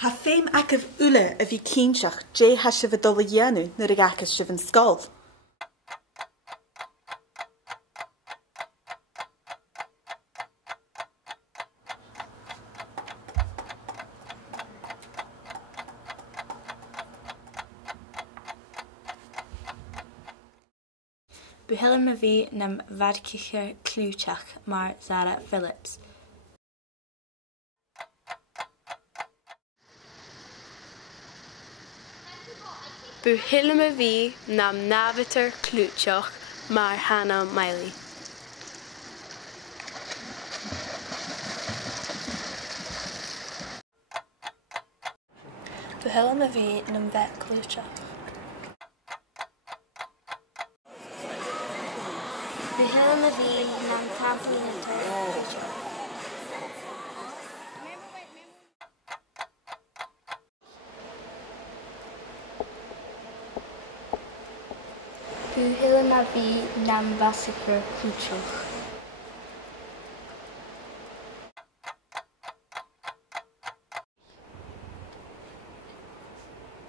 Ha féim acah ula a bhí cínseach dé ha si bh dul a dhéanú nuair a gachas si bhn scáil. Buhilm a bhí nam bhadciche Cliùiteach mar Zara Phillips. Buhilm a bhí nam nábhatar Cliùiteach mar Hannah Miley. Buhilm a bhí nam bheith Cliùiteach. Buhilm a bhí nam Cliùiteach. Buhilm a bhí nam bhasicr Cliùiteach.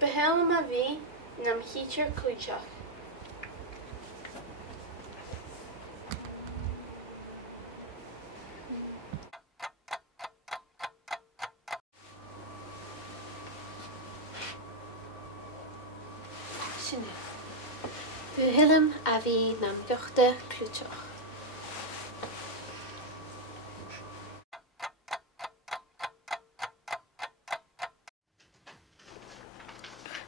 Buhilm a bhí nam Theacher Cliùiteach. Buhilm a bhí nam Gheachta Cliùiteach.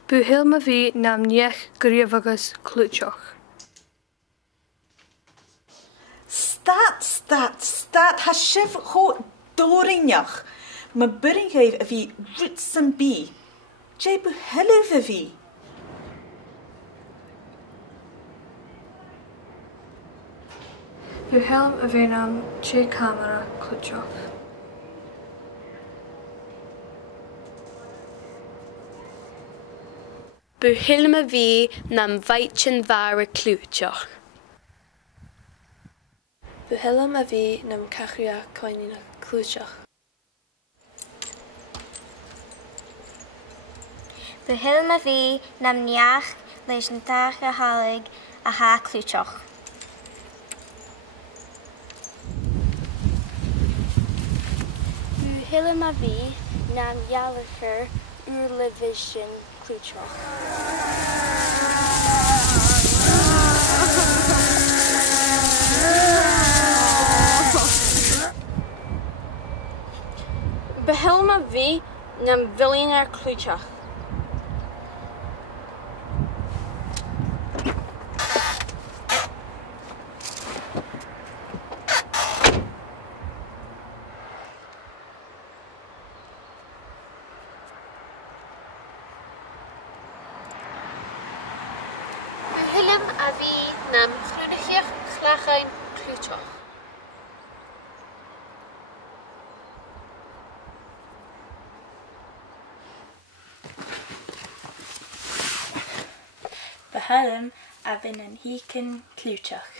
Buhilm a bhí nam Niech Gríomhagus Cliùiteach. Stat, ha sibh cho dóringneach. Ma buringhéh a bhí roots an bí. Dé buhilh a bhí. Buhilm a bhí nam Té Camara Cliùiteach. Buhilm a bhí nam Bhaithin Mhara Cliùiteach. Buhilm a bhí nam Cliùiteach Coinine Cliùiteach. Buhilm a bhí nam Neach leis an Tacha Halig a Há Cliùiteach. Buhilm a bhí nam Ghealachar Urlavision Cliùiteach. Buhilm a bhí nam Bhilíonár Cliùiteach. Buhilm a bhí nam Cliùiteach Chleachain Cliùiteach. Buhilm a bhí nam Hícin Cliùiteach.